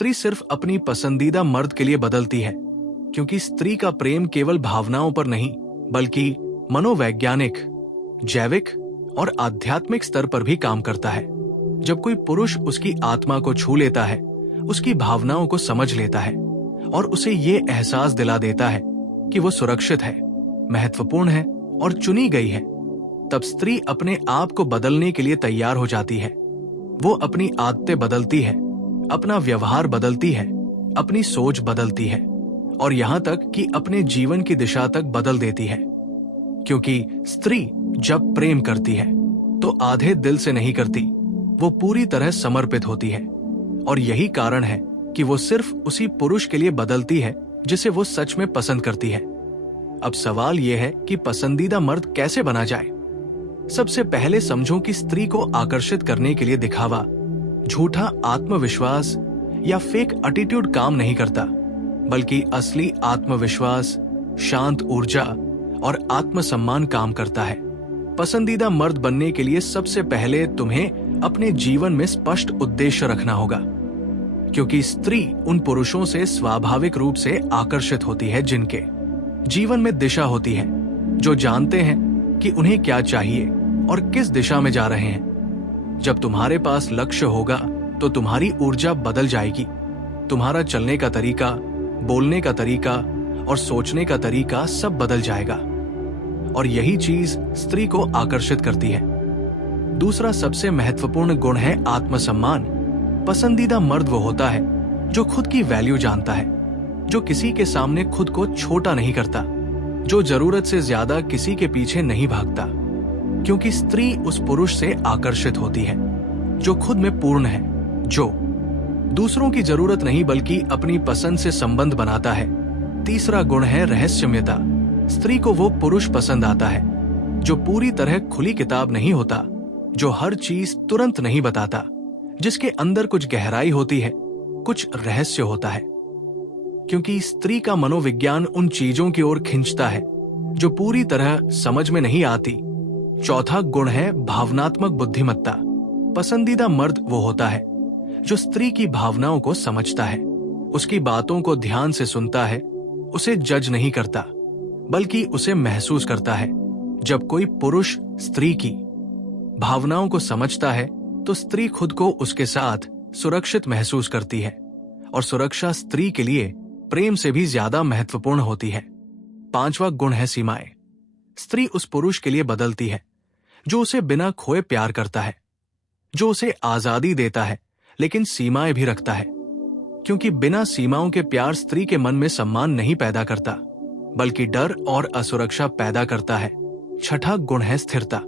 स्त्री सिर्फ अपनी पसंदीदा मर्द के लिए बदलती है, क्योंकि स्त्री का प्रेम केवल भावनाओं पर नहीं बल्कि मनोवैज्ञानिक, जैविक और आध्यात्मिक स्तर पर भी काम करता है। जब कोई पुरुष उसकी आत्मा को छू लेता है, उसकी भावनाओं को समझ लेता है और उसे ये एहसास दिला देता है कि वो सुरक्षित है, महत्वपूर्ण है और चुनी गई है, तब स्त्री अपने आप को बदलने के लिए तैयार हो जाती है। वो अपनी आदतें बदलती है, अपना व्यवहार बदलती है, अपनी सोच बदलती है और यहां तक कि अपने जीवन की दिशा तक बदल देती है। क्योंकि स्त्री जब प्रेम करती है तो आधे दिल से नहीं करती, वो पूरी तरह समर्पित होती है और यही कारण है कि वो सिर्फ उसी पुरुष के लिए बदलती है जिसे वो सच में पसंद करती है। अब सवाल यह है कि पसंदीदा मर्द कैसे बना जाए। सबसे पहले समझो कि स्त्री को आकर्षित करने के लिए दिखावा, झूठा आत्मविश्वास या फेक एटीट्यूड काम नहीं करता, बल्कि असली आत्मविश्वास, शांत ऊर्जा और आत्मसम्मान काम करता है। पसंदीदा मर्द बनने के लिए सबसे पहले तुम्हें अपने जीवन में स्पष्ट उद्देश्य रखना होगा, क्योंकि स्त्री उन पुरुषों से स्वाभाविक रूप से आकर्षित होती है जिनके जीवन में दिशा होती है, जो जानते हैं कि उन्हें क्या चाहिए और किस दिशा में जा रहे हैं। जब तुम्हारे पास लक्ष्य होगा तो तुम्हारी ऊर्जा बदल जाएगी। तुम्हारा चलने का तरीका, बोलने का तरीका और सोचने का तरीका सब बदल जाएगा और यही चीज स्त्री को आकर्षित करती है। दूसरा सबसे महत्वपूर्ण गुण है आत्मसम्मान। पसंदीदा मर्द वो होता है जो खुद की वैल्यू जानता है, जो किसी के सामने खुद को छोटा नहीं करता, जो जरूरत से ज्यादा किसी के पीछे नहीं भागता, क्योंकि स्त्री उस पुरुष से आकर्षित होती है जो खुद में पूर्ण है, जो दूसरों की जरूरत नहीं बल्कि अपनी पसंद से संबंध बनाता है। तीसरा गुण है रहस्यमयता। स्त्री को वो पुरुष पसंद आता है जो पूरी तरह खुली किताब नहीं होता, जो हर चीज तुरंत नहीं बताता, जिसके अंदर कुछ गहराई होती है, कुछ रहस्य होता है, क्योंकि स्त्री का मनोविज्ञान उन चीजों की ओर खींचता है जो पूरी तरह समझ में नहीं आती। चौथा गुण है भावनात्मक बुद्धिमत्ता। पसंदीदा मर्द वो होता है जो स्त्री की भावनाओं को समझता है, उसकी बातों को ध्यान से सुनता है, उसे जज नहीं करता बल्कि उसे महसूस करता है। जब कोई पुरुष स्त्री की भावनाओं को समझता है तो स्त्री खुद को उसके साथ सुरक्षित महसूस करती है और सुरक्षा स्त्री के लिए प्रेम से भी ज्यादा महत्वपूर्ण होती है। पांचवा गुण है सीमाएं। स्त्री उस पुरुष के लिए बदलती है जो उसे बिना खोए प्यार करता है, जो उसे आजादी देता है लेकिन सीमाएं भी रखता है, क्योंकि बिना सीमाओं के प्यार स्त्री के मन में सम्मान नहीं पैदा करता बल्कि डर और असुरक्षा पैदा करता है। छठा गुण है स्थिरता।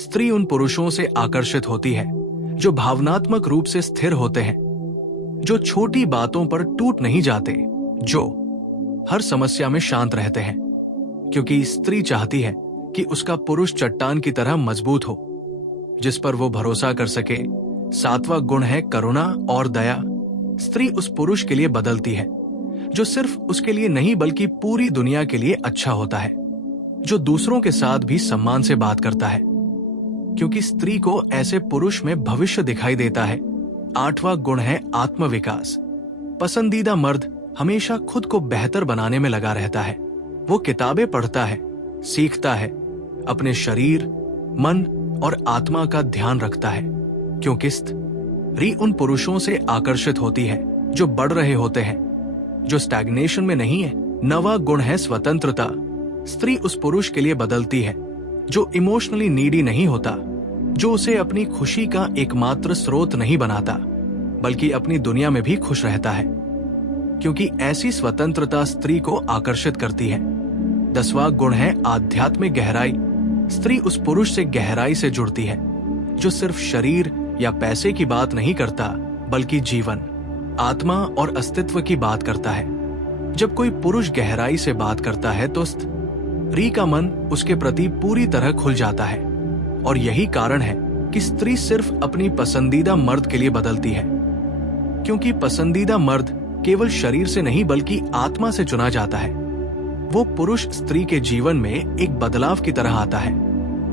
स्त्री उन पुरुषों से आकर्षित होती है जो भावनात्मक रूप से स्थिर होते हैं, जो छोटी बातों पर टूट नहीं जाते, जो हर समस्या में शांत रहते हैं, क्योंकि स्त्री चाहती है कि उसका पुरुष चट्टान की तरह मजबूत हो, जिस पर वो भरोसा कर सके। सातवां गुण है करुणा और दया। स्त्री उस पुरुष के लिए बदलती है जो सिर्फ उसके लिए नहीं बल्कि पूरी दुनिया के लिए अच्छा होता है, जो दूसरों के साथ भी सम्मान से बात करता है, क्योंकि स्त्री को ऐसे पुरुष में भविष्य दिखाई देता है। आठवां गुण है आत्मविकास। पसंदीदा मर्द हमेशा खुद को बेहतर बनाने में लगा रहता है। वो किताबें पढ़ता है, सीखता है, अपने शरीर, मन और आत्मा का ध्यान रखता है, क्योंकि स्त्री उन पुरुषों से आकर्षित होती है जो बढ़ रहे होते हैं, जो स्टैग्नेशन में नहीं है। नवा गुण है स्वतंत्रता। स्त्री उस पुरुष के लिए बदलती है जो इमोशनली नीडी नहीं होता, जो उसे अपनी खुशी का एकमात्र स्रोत नहीं बनाता बल्कि अपनी दुनिया में भी खुश रहता है, क्योंकि ऐसी स्वतंत्रता स्त्री को आकर्षित करती है। 10वां गुण है आध्यात्मिक गहराई। स्त्री उस पुरुष से गहराई से जुड़ती है जो सिर्फ शरीर या पैसे की बात नहीं करता बल्कि जीवन, आत्मा और अस्तित्व की बात करता है। जब कोई पुरुष गहराई से बात करता है तो स्त्री का मन उसके प्रति पूरी तरह खुल जाता है और यही कारण है कि स्त्री सिर्फ अपनी पसंदीदा मर्द के लिए बदलती है, क्योंकि पसंदीदा मर्द केवल शरीर से नहीं बल्कि आत्मा से चुना जाता है। वो पुरुष स्त्री के जीवन में एक बदलाव की तरह आता है,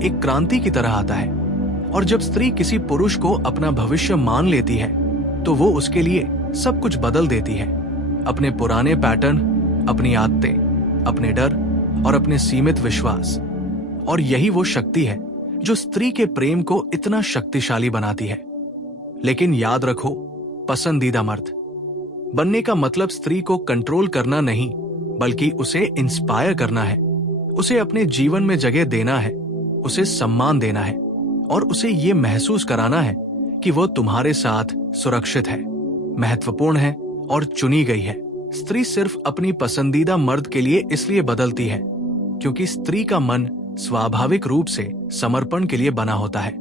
एक क्रांति की तरह आता है, और जब स्त्री किसी पुरुष को अपना भविष्य मान लेती है तो वो उसके लिए सब कुछ बदल देती है। अपने पुराने पैटर्न, अपनी आदतें, अपने डर और अपने सीमित विश्वास। और यही वो शक्ति है जो स्त्री के प्रेम को इतना शक्तिशाली बनाती है। लेकिन याद रखो, पसंदीदा मर्द बनने का मतलब स्त्री को कंट्रोल करना नहीं, बल्कि उसे इंस्पायर करना है, उसे अपने जीवन में जगह देना है, उसे सम्मान देना है और उसे ये महसूस कराना है कि वो तुम्हारे साथ सुरक्षित है, महत्वपूर्ण है और चुनी गई है। स्त्री सिर्फ अपनी पसंदीदा मर्द के लिए इसलिए बदलती है क्योंकि स्त्री का मन स्वाभाविक रूप से समर्पण के लिए बना होता है।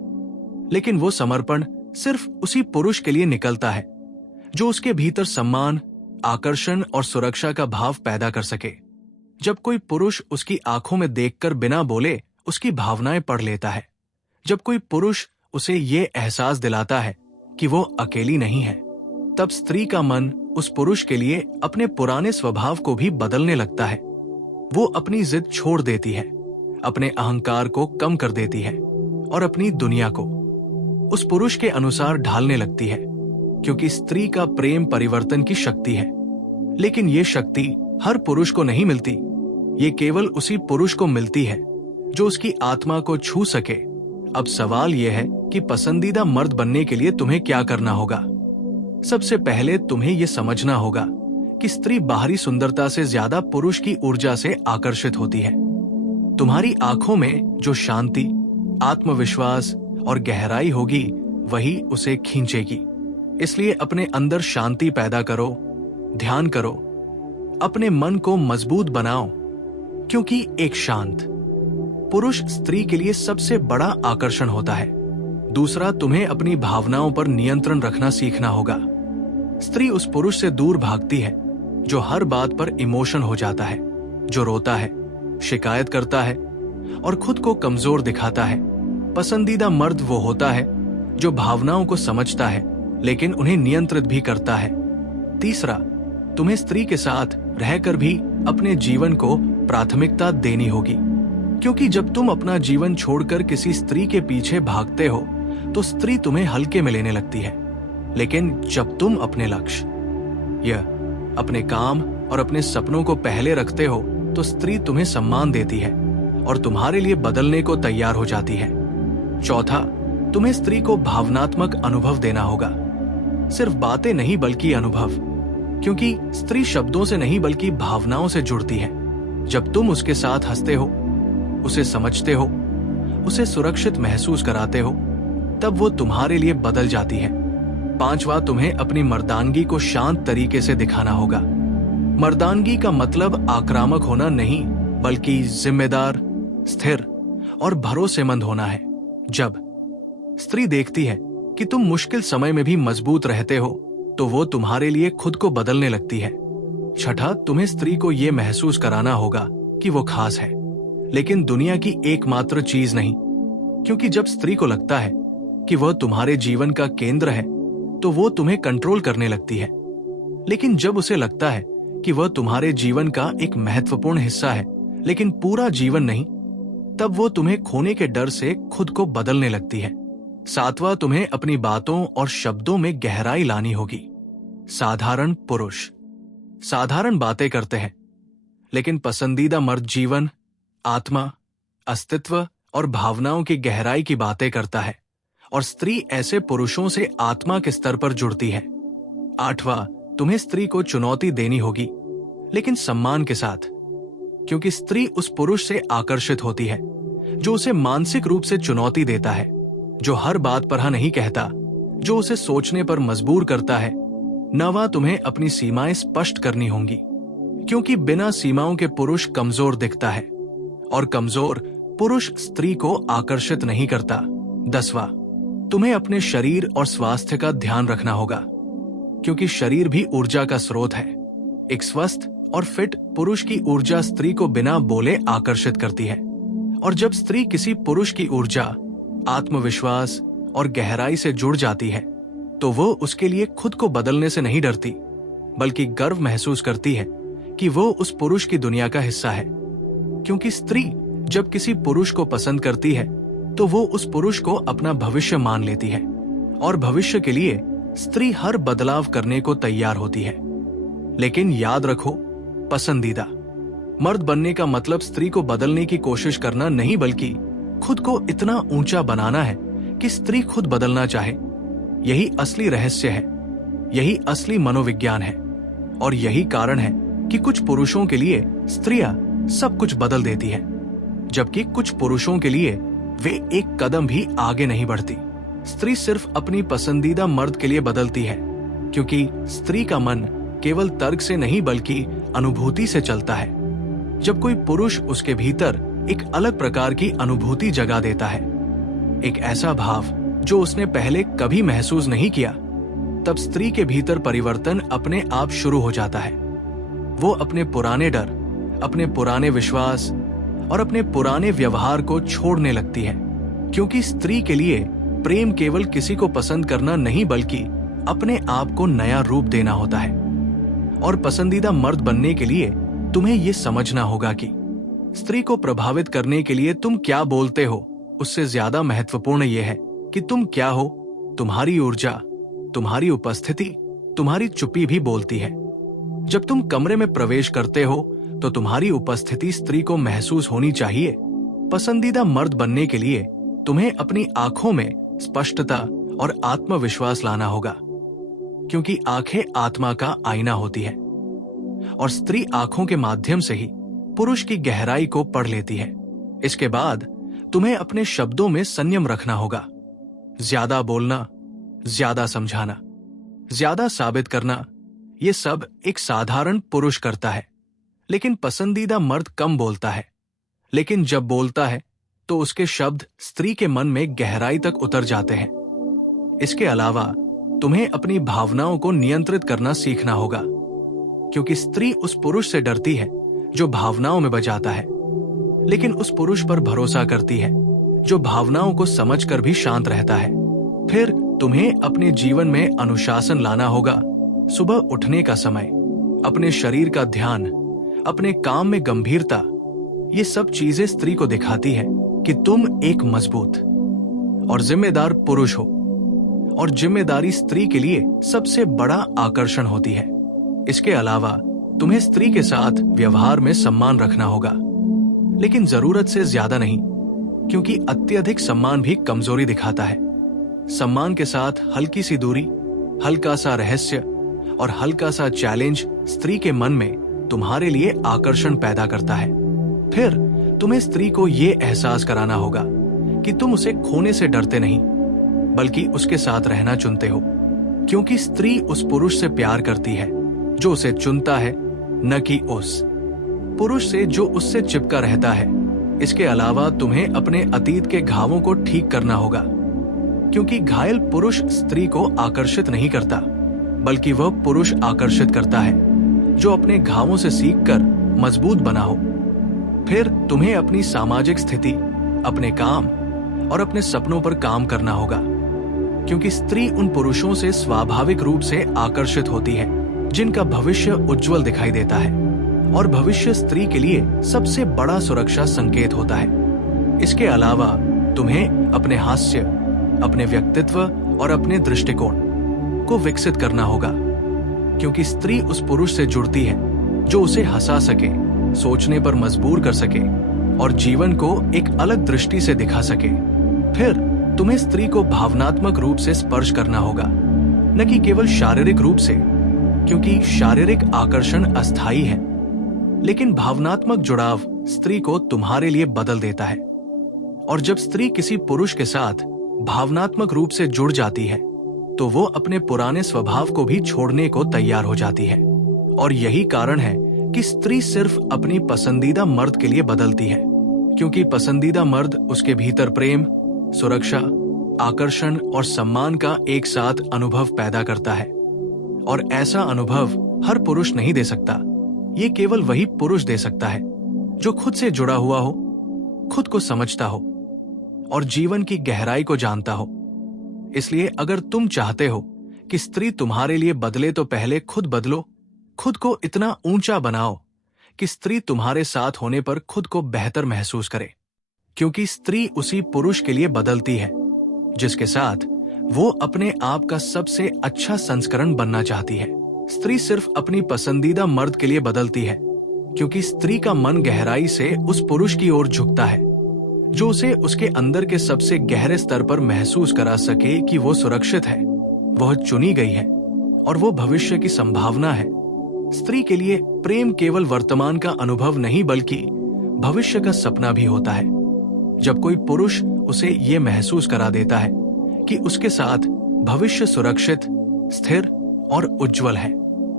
लेकिन वो समर्पण सिर्फ उसी पुरुष के लिए निकलता है जो उसके भीतर सम्मान, आकर्षण और सुरक्षा का भाव पैदा कर सके। जब कोई पुरुष उसकी आंखों में देखकर बिना बोले उसकी भावनाएं पढ़ लेता है, जब कोई पुरुष उसे ये एहसास दिलाता है कि वो अकेली नहीं है, तब स्त्री का मन उस पुरुष के लिए अपने पुराने स्वभाव को भी बदलने लगता है। वो अपनी जिद छोड़ देती है, अपने अहंकार को कम कर देती है और अपनी दुनिया को उस पुरुष के अनुसार ढालने लगती है, क्योंकि स्त्री का प्रेम परिवर्तन की शक्ति है। लेकिन ये शक्ति हर पुरुष को नहीं मिलती, ये केवल उसी पुरुष को मिलती है जो उसकी आत्मा को छू सके। अब सवाल यह है कि पसंदीदा मर्द बनने के लिए तुम्हें क्या करना होगा। सबसे पहले तुम्हें यह समझना होगा कि स्त्री बाहरी सुंदरता से ज्यादा पुरुष की ऊर्जा से आकर्षित होती है। तुम्हारी आंखों में जो शांति, आत्मविश्वास और गहराई होगी, वही उसे खींचेगी। इसलिए अपने अंदर शांति पैदा करो, ध्यान करो, अपने मन को मजबूत बनाओ, क्योंकि एक शांत पुरुष स्त्री के लिए सबसे बड़ा आकर्षण होता है। दूसरा, तुम्हें अपनी भावनाओं पर नियंत्रण रखना सीखना होगा। स्त्री उस पुरुष से दूर भागती है जो हर बात पर इमोशन हो जाता है, जो रोता है, शिकायत करता है और खुद को कमजोर दिखाता है। पसंदीदा मर्द वो होता है जो भावनाओं को समझता है लेकिन उन्हें नियंत्रित भी करता है। तीसरा, तुम्हें स्त्री के साथ रहकर भी अपने जीवन को प्राथमिकता देनी होगी, क्योंकि जब तुम अपना जीवन छोड़कर किसी स्त्री के पीछे भागते हो तो स्त्री तुम्हें हल्के में लेने लगती है। लेकिन जब तुम अपने लक्ष्य, अपने काम और अपने सपनों को पहले रखते हो तो स्त्री तुम्हें सम्मान देती है और तुम्हारे लिए बदलने को तैयार हो जाती है। चौथा, तुम्हें स्त्री को भावनात्मक अनुभव देना होगा, सिर्फ बातें नहीं बल्कि अनुभव, क्योंकि स्त्री शब्दों से नहीं बल्कि भावनाओं से जुड़ती है। जब तुम उसके साथ हंसते हो, उसे समझते हो, उसे सुरक्षित महसूस कराते हो, तब वो तुम्हारे लिए बदल जाती है। पांचवा, तुम्हें अपनी मर्दानगी को शांत तरीके से दिखाना होगा। मर्दानगी का मतलब आक्रामक होना नहीं, बल्कि जिम्मेदार, स्थिर और भरोसेमंद होना है। जब स्त्री देखती है कि तुम मुश्किल समय में भी मजबूत रहते हो, तो वो तुम्हारे लिए खुद को बदलने लगती है। छठा, तुम्हें स्त्री को यह महसूस कराना होगा कि वो खास है, लेकिन दुनिया की एकमात्र चीज नहीं, क्योंकि जब स्त्री को लगता है कि वह तुम्हारे जीवन का केंद्र है, तो वो तुम्हें कंट्रोल करने लगती है। लेकिन जब उसे लगता है कि वह तुम्हारे जीवन का एक महत्वपूर्ण हिस्सा है, लेकिन पूरा जीवन नहीं, तब वो तुम्हें खोने के डर से खुद को बदलने लगती है। सातवां, तुम्हें अपनी बातों और शब्दों में गहराई लानी होगी। साधारण पुरुष साधारण बातें करते हैं, लेकिन पसंदीदा मर्द जीवन, आत्मा, अस्तित्व और भावनाओं की गहराई की बातें करता है, और स्त्री ऐसे पुरुषों से आत्मा के स्तर पर जुड़ती है। आठवां, तुम्हें स्त्री को चुनौती देनी होगी, लेकिन सम्मान के साथ, क्योंकि स्त्री उस पुरुष से आकर्षित होती है जो उसे मानसिक रूप से चुनौती देता है, जो हर बात पर हाँ नहीं कहता, जो उसे सोचने पर मजबूर करता है। नवा, तुम्हें अपनी सीमाएं स्पष्ट करनी होंगी, क्योंकि बिना सीमाओं के पुरुष कमजोर दिखता है और कमजोर पुरुष स्त्री को आकर्षित नहीं करता। 10वां, तुम्हें अपने शरीर और स्वास्थ्य का ध्यान रखना होगा, क्योंकि शरीर भी ऊर्जा का स्रोत है। एक स्वस्थ और फिट पुरुष की ऊर्जा स्त्री को बिना बोले आकर्षित करती है, और जब स्त्री किसी पुरुष की ऊर्जा, आत्मविश्वास और गहराई से जुड़ जाती है, तो वो उसके लिए खुद को बदलने से नहीं डरती, बल्कि गर्व महसूस करती है कि वो उस पुरुष की दुनिया का हिस्सा है। क्योंकि स्त्री जब किसी पुरुष को पसंद करती है, तो वो उस पुरुष को अपना भविष्य मान लेती है, और भविष्य के लिए स्त्री हर बदलाव करने को तैयार होती है। लेकिन याद रखो, पसंदीदा मर्द बनने का मतलब स्त्री को बदलने की कोशिश करना नहीं, बल्कि खुद को इतना ऊंचा बनाना है कि स्त्री खुद बदलना चाहे। यही असली रहस्य है, यही असली मनोविज्ञान है, और यही कारण है कि कुछ पुरुषों के लिए स्त्रियां सब कुछ बदल देती है, जबकि कुछ पुरुषों के लिए वे एक कदम भी आगे नहीं बढ़ती। स्त्री सिर्फ अपनी पसंदीदा मर्द के लिए बदलती है, क्योंकि स्त्री का मन केवल तर्क से नहीं बल्कि अनुभूति से चलता है। जब कोई पुरुष उसके भीतर एक अलग प्रकार की अनुभूति जगा देता है, एक ऐसा भाव जो उसने पहले कभी महसूस नहीं किया, तब स्त्री के भीतर परिवर्तन अपने आप शुरू हो जाता है। वो अपने पुराने डर, अपने पुराने विश्वास और अपने पुराने व्यवहार को छोड़ने लगती है, क्योंकि स्त्री के लिए प्रेम केवल किसी को पसंद करना नहीं बल्कि अपने आप को नया रूप देना होता है। और पसंदीदा मर्द बनने के लिए तुम्हें यह समझना होगा कि स्त्री को प्रभावित करने के लिए तुम क्या बोलते हो उससे ज्यादा महत्वपूर्ण यह है कि तुम क्या हो। तुम्हारी ऊर्जा, तुम्हारी उपस्थिति, तुम्हारी चुप्पी भी बोलती है। जब तुम कमरे में प्रवेश करते हो तो तुम्हारी उपस्थिति स्त्री को महसूस होनी चाहिए। पसंदीदा मर्द बनने के लिए तुम्हें अपनी आंखों में स्पष्टता और आत्मविश्वास लाना होगा, क्योंकि आंखें आत्मा का आईना होती है और स्त्री आंखों के माध्यम से ही पुरुष की गहराई को पढ़ लेती है। इसके बाद तुम्हें अपने शब्दों में संयम रखना होगा। ज्यादा बोलना, ज्यादा समझाना, ज्यादा साबित करना, ये सब एक साधारण पुरुष करता है। लेकिन पसंदीदा मर्द कम बोलता है, लेकिन जब बोलता है तो उसके शब्द स्त्री के मन में गहराई तक उतर जाते हैं। इसके अलावा तुम्हें अपनी भावनाओं को नियंत्रित करना सीखना होगा, क्योंकि स्त्री उस पुरुष से डरती है जो भावनाओं में बजाता है, लेकिन उस पुरुष पर भरोसा करती है जो भावनाओं को समझकर भी शांत रहता है। फिर तुम्हें अपने जीवन में अनुशासन लाना होगा। सुबह उठने का समय, अपने शरीर का ध्यान, अपने काम में गंभीरता, ये सब चीजें स्त्री को दिखाती है कि तुम एक मजबूत और जिम्मेदार पुरुष हो, और जिम्मेदारी स्त्री के लिए सबसे बड़ा आकर्षण होती है। इसके अलावा तुम्हें स्त्री के साथ व्यवहार में सम्मान रखना होगा, लेकिन जरूरत से ज्यादा नहीं, क्योंकि अत्यधिक सम्मान भी कमजोरी दिखाता है। सम्मान के साथ हल्की सी दूरी, हल्का सा रहस्य और हल्का सा चैलेंज स्त्री के मन में तुम्हारे लिए आकर्षण पैदा करता है। फिर तुम्हें स्त्री को यह एहसास कराना होगा कि तुम उसे खोने से डरते नहीं, बल्कि उसके साथ रहना चुनते हो, क्योंकि स्त्री उस पुरुष से प्यार करती है जो उसे चुनता है, न कि उस पुरुष से जो उससे चिपका रहता है। इसके अलावा तुम्हें अपने अतीत के घावों को ठीक करना होगा, क्योंकि घायल पुरुष स्त्री को आकर्षित नहीं करता, बल्कि वह पुरुष आकर्षित करता है जो अपने घावों से सीखकर मजबूत बना हो। फिर तुम्हें अपनी सामाजिक स्थिति, अपने काम और अपने सपनों पर काम करना होगा, क्योंकि स्त्री उन पुरुषों से स्वाभाविक रूप से आकर्षित होती है जिनका भविष्य उज्जवल दिखाई देता है, और भविष्य स्त्री के लिए सबसे बड़ा सुरक्षा संकेत होता है। इसके अलावा तुम्हें अपने हास्य, अपने व्यक्तित्व और अपने दृष्टिकोण को विकसित करना होगा, क्योंकि स्त्री उस पुरुष से जुड़ती है जो उसे हंसा सके, सोचने पर मजबूर कर सके और जीवन को एक अलग दृष्टि से दिखा सके। फिर तुम्हें स्त्री को भावनात्मक रूप से स्पर्श करना होगा, न कि केवल शारीरिक रूप से, क्योंकि शारीरिक आकर्षण अस्थायी है, लेकिन भावनात्मक जुड़ाव स्त्री को तुम्हारे लिए बदल देता है। और जब स्त्री किसी पुरुष के साथ भावनात्मक रूप से जुड़ जाती है तो वो अपने पुराने स्वभाव को भी छोड़ने को तैयार हो जाती है। और यही कारण है कि स्त्री सिर्फ अपनी पसंदीदा मर्द के लिए बदलती है, क्योंकि पसंदीदा मर्द उसके भीतर प्रेम, सुरक्षा, आकर्षण और सम्मान का एक साथ अनुभव पैदा करता है। और ऐसा अनुभव हर पुरुष नहीं दे सकता, ये केवल वही पुरुष दे सकता है जो खुद से जुड़ा हुआ हो, खुद को समझता हो और जीवन की गहराई को जानता हो। इसलिए अगर तुम चाहते हो कि स्त्री तुम्हारे लिए बदले तो पहले खुद बदलो, खुद को इतना ऊंचा बनाओ कि स्त्री तुम्हारे साथ होने पर खुद को बेहतर महसूस करे, क्योंकि स्त्री उसी पुरुष के लिए बदलती है जिसके साथ वो अपने आप का सबसे अच्छा संस्करण बनना चाहती है। स्त्री सिर्फ अपनी पसंदीदा मर्द के लिए बदलती है क्योंकि स्त्री का मन गहराई से उस पुरुष की ओर झुकता है जो उसे उसके अंदर के सबसे गहरे स्तर पर महसूस करा सके कि वो सुरक्षित है, वह चुनी गई है और वो भविष्य की संभावना है। स्त्री के लिए प्रेम केवल वर्तमान का अनुभव नहीं बल्कि भविष्य का सपना भी होता है। जब कोई पुरुष उसे ये महसूस करा देता है कि उसके साथ भविष्य सुरक्षित, स्थिर और उज्जवल है,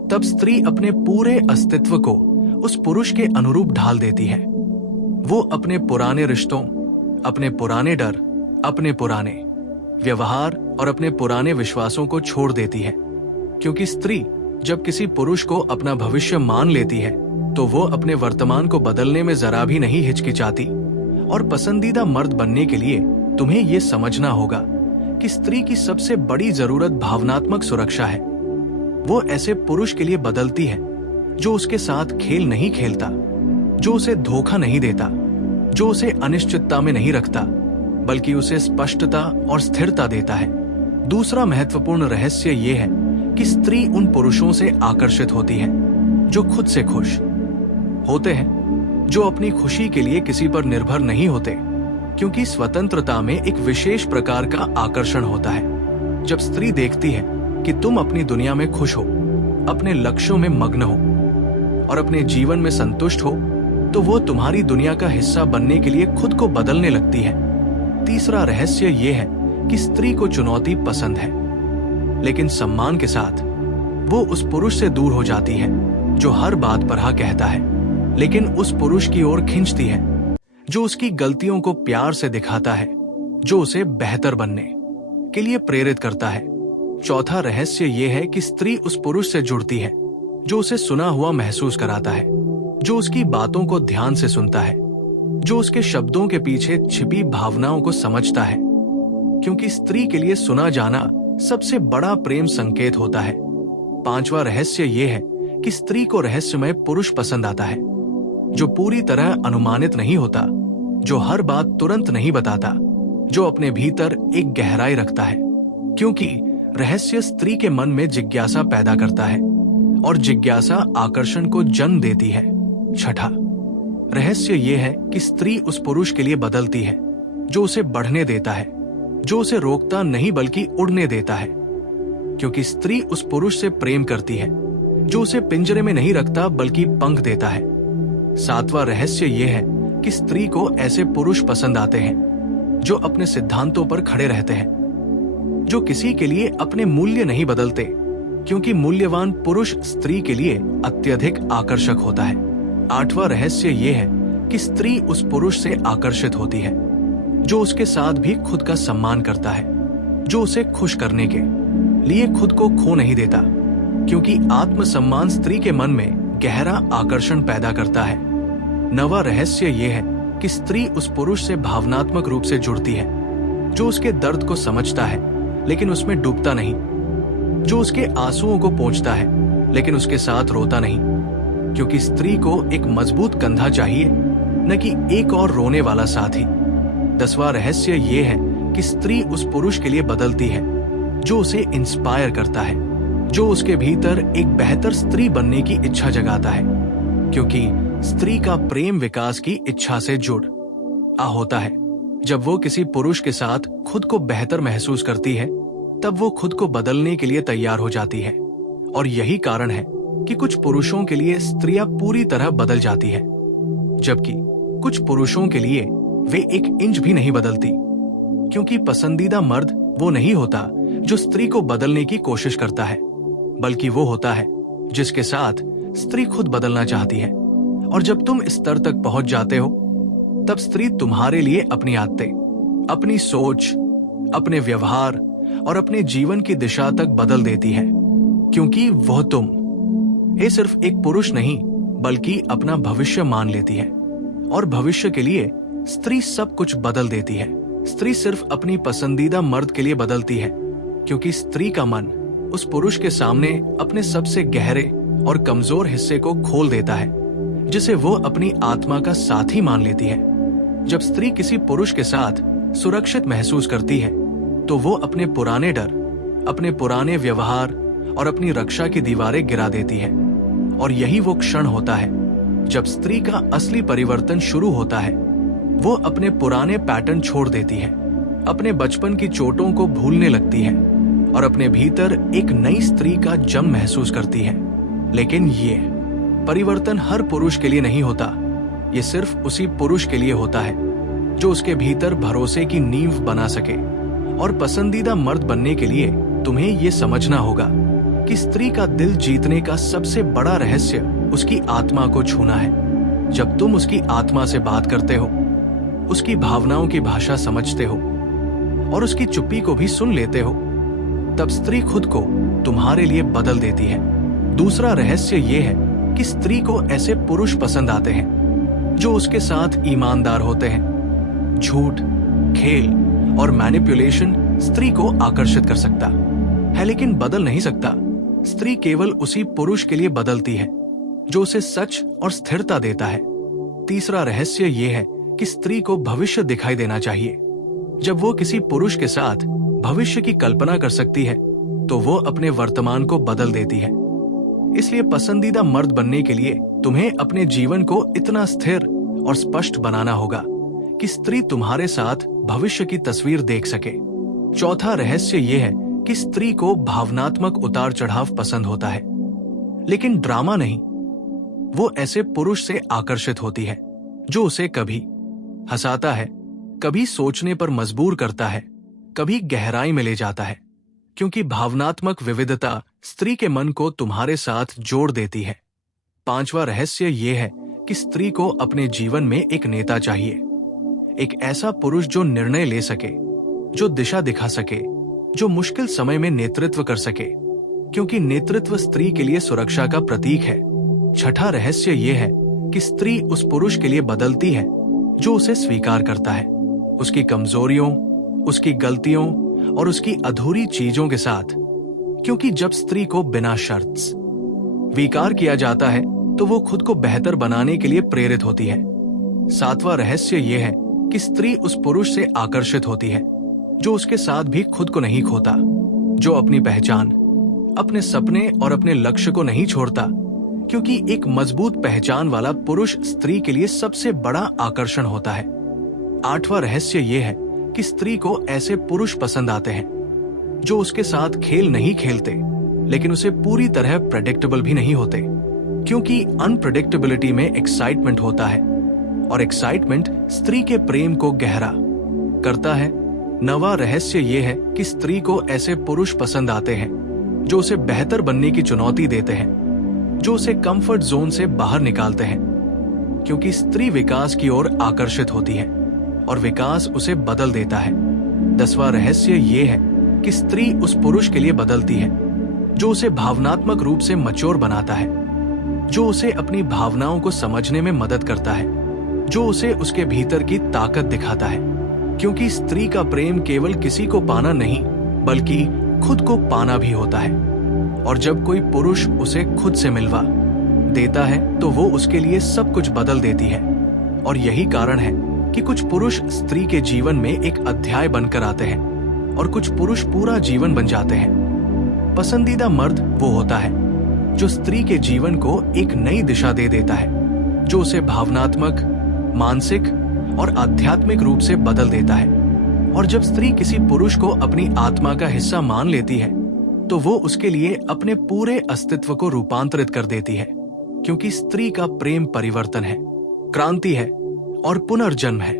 तब स्त्री अपने पूरे अस्तित्व को उस पुरुष के अनुरूप ढाल देती है। वो अपने पुराने रिश्तों, अपने पुराने डर, अपने पुराने व्यवहार और अपने पुराने विश्वासों को छोड़ देती है, क्योंकि स्त्री जब किसी पुरुष को अपना भविष्य मान लेती है तो वो अपने वर्तमान को बदलने में जरा भी नहीं हिचकिचाती। और पसंदीदा मर्द बनने के लिए तुम्हें ये समझना होगा कि स्त्री की सबसे बड़ी जरूरत भावनात्मक सुरक्षा है। वो ऐसे पुरुष के लिए बदलती है जो उसके साथ खेल नहीं खेलता, जो उसे धोखा नहीं देता, जो उसे अनिश्चितता में नहीं रखता, बल्कि उसे स्पष्टता और स्थिरता देता है। दूसरा महत्वपूर्ण रहस्य ये है कि स्त्री उन पुरुषों से आकर्षित होती है जो खुद से खुश होते हैं, जो अपनी खुशी के लिए किसी पर निर्भर नहीं होते, क्योंकि स्वतंत्रता में एक विशेष प्रकार का आकर्षण होता है। जब स्त्री देखती है कि तुम अपनी दुनिया में खुश हो, अपने लक्ष्यों में मग्न हो और अपने जीवन में संतुष्ट हो, तो वो तुम्हारी दुनिया का हिस्सा बनने के लिए खुद को बदलने लगती है। तीसरा रहस्य ये है कि स्त्री को चुनौती पसंद है, लेकिन सम्मान के साथ वो उस पुरुष से दूर हो जाती है जो हर बात पर हाँ कहता है, लेकिन उस पुरुष की ओर खींचती है जो उसकी गलतियों को प्यार से दिखाता है, जो उसे बेहतर बनने के लिए प्रेरित करता है। चौथा रहस्य ये है कि स्त्री उस पुरुष से जुड़ती है जो उसे सुना हुआ महसूस कराता है, जो उसकी बातों को ध्यान से सुनता है, जो उसके शब्दों के पीछे छिपी भावनाओं को समझता है, क्योंकि स्त्री के लिए सुना जाना सबसे बड़ा प्रेम संकेत होता है। पांचवा रहस्य ये है कि स्त्री को रहस्यमय पुरुष पसंद आता है, जो पूरी तरह अनुमानित नहीं होता, जो हर बात तुरंत नहीं बताता, जो अपने भीतर एक गहराई रखता है, क्योंकि रहस्य स्त्री के मन में जिज्ञासा पैदा करता है और जिज्ञासा आकर्षण को जन्म देती है। छठा रहस्य यह है कि स्त्री उस पुरुष के लिए बदलती है जो उसे बढ़ने देता है, जो उसे रोकता नहीं बल्कि उड़ने देता है, क्योंकि स्त्री उस पुरुष से प्रेम करती है जो उसे पिंजरे में नहीं रखता बल्कि पंख देता है। सातवां रहस्य यह है कि स्त्री को ऐसे पुरुष पसंद आते हैं जो अपने सिद्धांतों पर खड़े रहते हैं, जो किसी के लिए अपने मूल्य नहीं बदलते, क्योंकि मूल्यवान पुरुष स्त्री के लिए अत्यधिक आकर्षक होता है। आठवां रहस्य यह है कि स्त्री उस पुरुष से आकर्षित होती है जो उसके साथ भी खुद का सम्मान करता है, जो उसे खुश करने के लिए खुद को खो नहीं देता, क्योंकि आत्मसम्मान स्त्री के मन में गहरा आकर्षण पैदा करता है। नवा रहस्य यह है कि स्त्री उस पुरुष से भावनात्मक रूप से जुड़ती है, जो उसके दर्द को समझता है लेकिन उसमें डूबता नहीं, जो उसके आंसुओं को पोंछता है लेकिन उसके साथ रोता नहीं, क्योंकि स्त्री को एक मजबूत कंधा चाहिए, न कि एक और रोने वाला साथी। 10वां रहस्य ये है कि स्त्री उस पुरुष के लिए बदलती है जो उसे इंस्पायर करता है, जो उसके भीतर एक बेहतर स्त्री बनने की इच्छा जगाता है, क्योंकि स्त्री का प्रेम विकास की इच्छा से जुड़ होता है। जब वो किसी पुरुष के साथ खुद को बेहतर महसूस करती है, तब वो खुद को बदलने के लिए तैयार हो जाती है। और यही कारण है कि कुछ पुरुषों के लिए स्त्रियां पूरी तरह बदल जाती है, जबकि कुछ पुरुषों के लिए वे एक इंच भी नहीं बदलती, क्योंकि पसंदीदा मर्द वो नहीं होता जो स्त्री को बदलने की कोशिश करता है, बल्कि वो होता है जिसके साथ स्त्री खुद बदलना चाहती है। और जब तुम इस स्तर तक पहुंच जाते हो, तब स्त्री तुम्हारे लिए अपनी आदतें, अपनी सोच, अपने व्यवहार और अपने जीवन की दिशा तक बदल देती है, क्योंकि वह तुम सिर्फ एक पुरुष नहीं बल्कि अपना भविष्य मान लेती है। और भविष्य के लिए स्त्री सब कुछ बदल देती है। स्त्री सिर्फ अपनी पसंदीदा मर्द के लिए बदलती है, क्योंकि स्त्री का मन उस पुरुष के सामने अपने सबसे गहरे और कमजोर हिस्से को खोल देता है, जिसे वो अपनी आत्मा का साथी मान लेती है। जब स्त्री किसी पुरुष के साथ सुरक्षित महसूस करती है, तो वो अपने पुराने डर, अपने पुराने व्यवहार और अपनी रक्षा की दीवारें गिरा देती है। और यही वो क्षण होता है जब स्त्री का असली परिवर्तन शुरू होता है। वो अपने पुराने पैटर्न छोड़ देती है, अपने बचपन की चोटों को भूलने लगती है और अपने भीतर एक नई स्त्री का जम महसूस करती है। लेकिन ये परिवर्तन हर पुरुष के लिए नहीं होता। ये सिर्फ उसी पुरुष के लिए होता है जो उसके भीतर भरोसे की नींव बना सके। और पसंदीदा मर्द बनने के लिए तुम्हें ये समझना होगा कि स्त्री का दिल जीतने का सबसे बड़ा रहस्य उसकी आत्मा को छूना है। जब तुम उसकी आत्मा से बात करते हो, उसकी भावनाओं की भाषा समझते हो और उसकी चुप्पी को भी सुन लेते हो, तब स्त्री खुद को तुम्हारे लिए बदल देती है। दूसरा रहस्य यह है कि स्त्री को ऐसे पुरुष पसंद आते हैं जो उसके साथ ईमानदार होते हैं। झूठ, खेल और मैनिपुलेशन स्त्री को आकर्षित कर सकता है, लेकिन बदल नहीं सकता। स्त्री केवल उसी पुरुष के लिए बदलती है जो उसे सच और स्थिरता देता है। तीसरा रहस्य यह है कि स्त्री को भविष्य दिखाई देना चाहिए। जब वो किसी पुरुष के साथ भविष्य की कल्पना कर सकती है तो वो अपने वर्तमान को बदल देती है। इसलिए पसंदीदा मर्द बनने के लिए तुम्हें अपने जीवन को इतना स्थिर और स्पष्ट बनाना होगा कि स्त्री तुम्हारे साथ भविष्य की तस्वीर देख सके। चौथा रहस्य यह है कि स्त्री को भावनात्मक उतार चढ़ाव पसंद होता है, लेकिन ड्रामा नहीं। वो ऐसे पुरुष से आकर्षित होती है जो उसे कभी हंसाता है, कभी सोचने पर मजबूर करता है, कभी गहराई में ले जाता है, क्योंकि भावनात्मक विविधता स्त्री के मन को तुम्हारे साथ जोड़ देती है। पांचवा रहस्य यह है कि स्त्री को अपने जीवन में एक नेता चाहिए, एक ऐसा पुरुष जो निर्णय ले सके, जो दिशा दिखा सके, जो मुश्किल समय में नेतृत्व कर सके, क्योंकि नेतृत्व स्त्री के लिए सुरक्षा का प्रतीक है। छठा रहस्य यह है कि स्त्री उस पुरुष के लिए बदलती है जो उसे स्वीकार करता है, उसकी कमजोरियों, उसकी गलतियों और उसकी अधूरी चीजों के साथ, क्योंकि जब स्त्री को बिना शर्त स्वीकार किया जाता है तो वो खुद को बेहतर बनाने के लिए प्रेरित होती है। सातवां रहस्य यह है कि स्त्री उस पुरुष से आकर्षित होती है जो उसके साथ भी खुद को नहीं खोता, जो अपनी पहचान, अपने सपने और अपने लक्ष्य को नहीं छोड़ता, क्योंकि एक मजबूत पहचान वाला पुरुष स्त्री के लिए सबसे बड़ा आकर्षण होता है। आठवां रहस्य यह है कि स्त्री को ऐसे पुरुष पसंद आते हैं जो उसके साथ खेल नहीं खेलते, लेकिन उसे पूरी तरह प्रेडिक्टेबल भी नहीं होते, क्योंकि अनप्रेडिक्टेबिलिटी में एक्साइटमेंट होता है और एक्साइटमेंट स्त्री के प्रेम को गहरा करता है। नवा रहस्य यह है कि स्त्री को ऐसे पुरुष पसंद आते हैं जो उसे बेहतर बनने की चुनौती देते हैं, जो उसे कंफर्ट जोन से बाहर निकालते हैं, क्योंकि स्त्री विकास की ओर आकर्षित होती है और विकास उसे बदल देता है। 10वां रहस्य यह है कि स्त्री उस पुरुष के लिए बदलती है जो उसे भावनात्मक रूप से मैच्योर बनाता है, जो उसे अपनी भावनाओं को समझने में मदद करता है, जो उसे उसके भीतर की ताकत दिखाता है, क्योंकि स्त्री का प्रेम केवल किसी को पाना नहीं बल्कि खुद को पाना भी होता है। और जब कोई पुरुष उसे खुद से मिलवा देता है तो वो उसके लिए सब कुछ बदल देती है। और यही कारण है कि कुछ पुरुष स्त्री के जीवन में एक अध्याय बनकर आते हैं और कुछ पुरुष पूरा जीवन बन जाते हैं। पसंदीदा मर्द वो होता है जो स्त्री के जीवन को एक नई दिशा दे देता है, जो उसे भावनात्मक, मानसिक और आध्यात्मिक रूप से बदल देता है। और जब स्त्री किसी पुरुष को अपनी आत्मा का हिस्सा मान लेती है तो वो उसके लिए अपने पूरे अस्तित्व को रूपांतरित कर देती है, क्योंकि स्त्री का प्रेम परिवर्तन है, क्रांति है और पुनर्जन्म है।